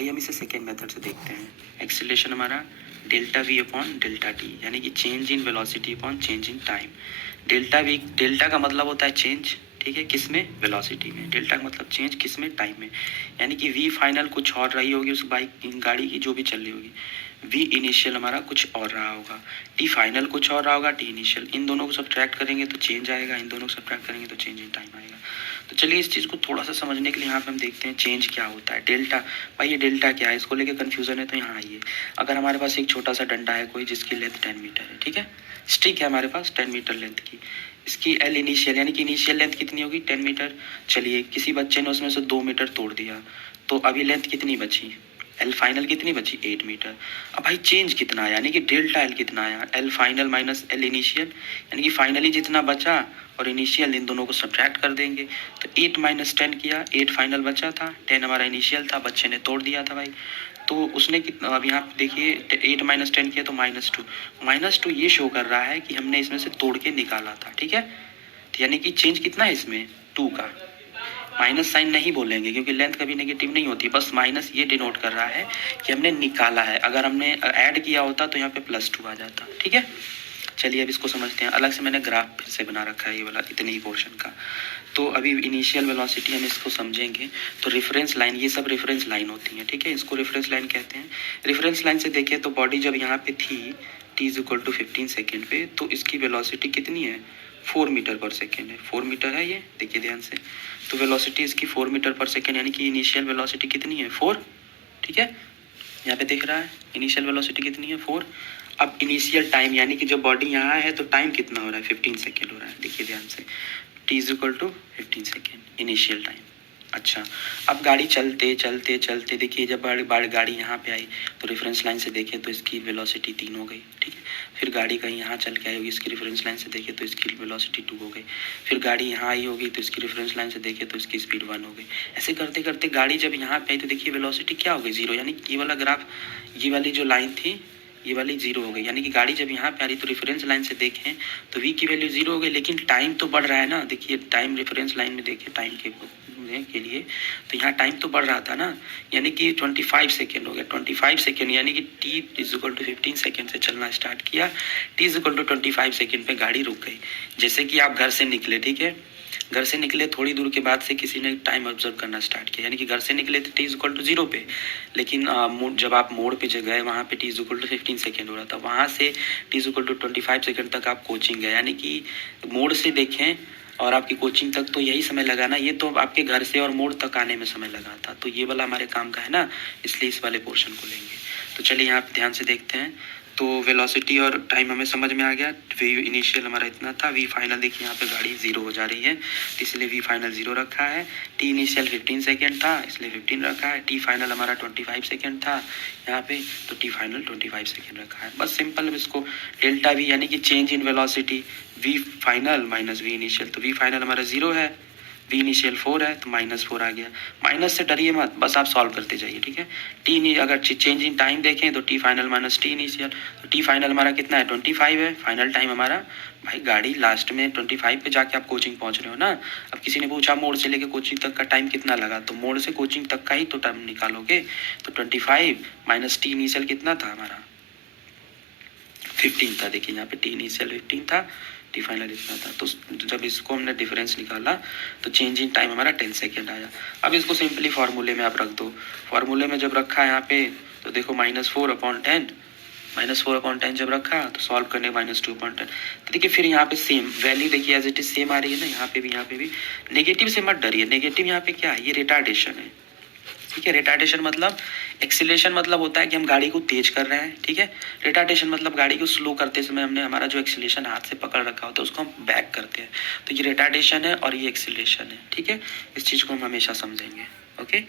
आइए हम इसे सेकेंड मेथड से देखते हैं। एक्सीलरेशन हमारा delta we upon delta T, यानी कि change in velocity upon change in time. Delta का मतलब होता है चेंज, ठीक है, किस में, वेलोसिटी में। डेल्टा का मतलब चेंज किस में, टाइम में। यानी कि वी फाइनल कुछ और रही होगी उस गाड़ी की जो भी चल रही होगी, वी इनिशियल हमारा कुछ और रहा होगा, टी फाइनल कुछ और रहा होगा, टी इनिशियल। इन दोनों को सब्ट्रैक्ट करेंगे तो चेंज आएगा, इन दोनों को सब्ट्रैक्ट करेंगे तो चेंज इन टाइम आएगा। तो चलिए इस चीज़ को थोड़ा सा समझने के लिए यहाँ पे हम देखते हैं चेंज क्या होता है। डेल्टा, भाई ये डेल्टा क्या है, इसको लेके कन्फ्यूजन है तो यहाँ आइए। अगर हमारे पास एक छोटा सा डंडा है कोई जिसकी लेंथ 10 मीटर है, ठीक है, स्टिक है हमारे पास 10 मीटर लेंथ की, इसकी एल इनिशियल यानी कि इनिशियल लेंथ कितनी होगी 10 मीटर। चलिए किसी बच्चे ने उसमें से 2 मीटर तोड़ दिया, तो अभी लेंथ कितनी बची, एल फाइनल कितनी बची 8 मीटर। अब भाई चेंज कितना आया, यानी कि डेल्टा एल कितना आया, L final minus L initial, यानी कि फाइनली जितना बचा और इनिशियल, इन दोनों को सब्ट्रैक्ट कर देंगे। तो 8 माइनस 10 किया, 8 फाइनल बचा था, 10 हमारा इनिशियल था, बच्चे ने तोड़ दिया था भाई। तो उसने कितना, अब यहाँ पे देखिए 8 माइनस 10 किया तो -2। -2 ये शो कर रहा है कि हमने इसमें से तोड़ के निकाला था, ठीक है। तो यानी कि चेंज कितना है इसमें 2 का। माइनस साइन नहीं बोलेंगे क्योंकि लेंथ कभी नेगेटिव नहीं होती, बस माइनस ये डिनोट कर रहा है कि हमने निकाला है। अगर हमने ऐड किया होता तो यहाँ पे +2 आ जाता, ठीक है। चलिए अब इसको समझते हैं। अलग से मैंने ग्राफ फिर से बना रखा है ये वाला इतने ही पोर्शन का। तो अभी इनिशियल वेलोसिटी हम इसको समझेंगे। तो रेफरेंस लाइन, ये सब रेफरेंस लाइन होती हैं, ठीक है, इसको रेफरेंस लाइन कहते हैं। रेफरेंस लाइन से देखें तो बॉडी जब यहाँ पे थी t is equal to 15 second पे, तो इसकी वेलोसिटी कितनी है 4 मीटर पर सेकेंड है। 4 मीटर है ये, देखिए ध्यान से। तो वेलोसिटी इसकी 4 मीटर पर सेकेंड, यानी कि इनिशियल वेलोसिटी कितनी है 4, ठीक है, यहाँ पे दिख रहा है इनिशियल वेलोसिटी कितनी है 4। अब इनिशियल टाइम, यानी कि जब बॉडी यहाँ है तो टाइम कितना हो रहा है 15 सेकेंड हो रहा है, देखिए ध्यान से। t is equal to 15 second initial time. अच्छा, अब गाड़ी चलते चलते चलते देखिए जब गाड़ी यहाँ पे आई तो रेफरेंस लाइन से देखें तो इसकी वेलोसिटी 3 हो गई, ठीक है। फिर गाड़ी कहीं यहाँ चल के आई होगी, इसकी रेफरेंस लाइन से देखें तो इसकी वेलोसिटी 2 हो गई। फिर गाड़ी यहाँ आई होगी तो इसकी रेफरेंस लाइन से देखें तो इसकी स्पीड 1 हो गई। ऐसे करते करते गाड़ी जब यहाँ पे आई तो देखिए वेलोसिटी क्या हो गई 0, यानी कि ये वाला ग्राफ, ये वाली जो लाइन थी ये वाली 0 हो गई। यानी कि गाड़ी जब यहाँ पे आ रही तो रेफरेंस लाइन से देखें तो v की वैल्यू 0 हो गई, लेकिन टाइम तो बढ़ रहा है ना। देखिए टाइम रेफरेंस लाइन में देखें टाइम के लिए तो यहाँ टाइम तो बढ़ रहा था ना, यानी कि 25 सेकेंड हो गया। 25 सेकेंड यानी कि t is equal to 15 second से चलना स्टार्ट किया, t is equal to 25 second पे गाड़ी रुक गई। जैसे कि आप घर से निकले, ठीक है, घर से निकले थोड़ी दूर के बाद से किसी ने टाइम ऑब्जर्व करना स्टार्ट किया, यानी कि घर से निकले थे t इज इक्वल टू 0 पे, लेकिन जब आप मोड़ पे गए वहाँ पे t is equal to 15 second हो रहा था। वहाँ से t is equal to 25 second तक आप कोचिंग गए, यानी कि मोड़ से देखें और आपकी कोचिंग तक तो यही समय लगा ना, ये तो आपके घर से और मोड़ तक आने में समय लगा था। तो ये वाला हमारे काम का है ना, इसलिए इस वाले पोर्शन को लेंगे। तो चलिए यहाँ पे ध्यान से देखते हैं। तो वेलोसिटी और टाइम हमें समझ में आ गया। वी इनिशियल हमारा इतना था, वी फाइनल देखिए यहाँ पे गाड़ी 0 हो जा रही है तो इसलिए वी फाइनल 0 रखा है। टी इनिशियल 15 सेकेंड था इसलिए 15 रखा है। टी फाइनल हमारा 25 सेकेंड था यहाँ पे, तो टी फाइनल 25 सेकेंड रखा है। बस सिंपल इसको डेल्टा वी यानी कि change in velocity, v final minus v initial. तो वी फाइनल हमारा 0 है, वी इनिशियल 4 है तो -4 आ गया। माइनस से डरिए मत, बस आप सॉल्व करते जाइए, ठीक है। टी अगर चेंज इन टाइम देखें तो T final minus T initial, तो टी फाइनल हमारा कितना है 25 है। फाइनल टाइम हमारा, भाई गाड़ी लास्ट में 25 पे जाके आप कोचिंग पहुंच रहे हो ना। अब किसी ने पूछा मोड़ से लेके कोचिंग तक का टाइम कितना लगा, तो मोड़ से कोचिंग तक का ही तो टाइम निकालोगे। तो 25 माइनस टी इनिशियल कितना था हमारा 15 था। देखिए यहाँ पे टी इनिशियल 15 था, टी फाइनल इतना था। तो जब इसको हमने डिफरेंस निकाला तो चेंज इन टाइम हमारा 10 सेकेंड आया। अब इसको सिंपली फार्मूले में आप रख दो। फार्मूले में जब रखा है यहाँ पे तो देखो -4/10, -4/10 जब रखा तो सॉल्व करने -2/10। तो देखिए फिर यहाँ पे सेम वैल्यू देखिए एज इट इज सेम आ रही है ना, यहाँ पे भी नेगेटिव से मत डरिए। नेगेटिव यहाँ पे क्या है, ये रिटार्डेशन है, ठीक है। रिटार्डेशन मतलब, एक्सीलरेशन मतलब होता है कि हम गाड़ी को तेज कर रहे हैं, ठीक है। रिटार्डेशन मतलब गाड़ी को स्लो करते समय हमने हमारा जो एक्सीलरेशन हाथ से पकड़ रखा होता है उसको हम बैक करते हैं। तो ये रिटार्डेशन है और ये एक्सीलरेशन है, ठीक है। इस चीज़ को हम हमेशा समझेंगे, ओके।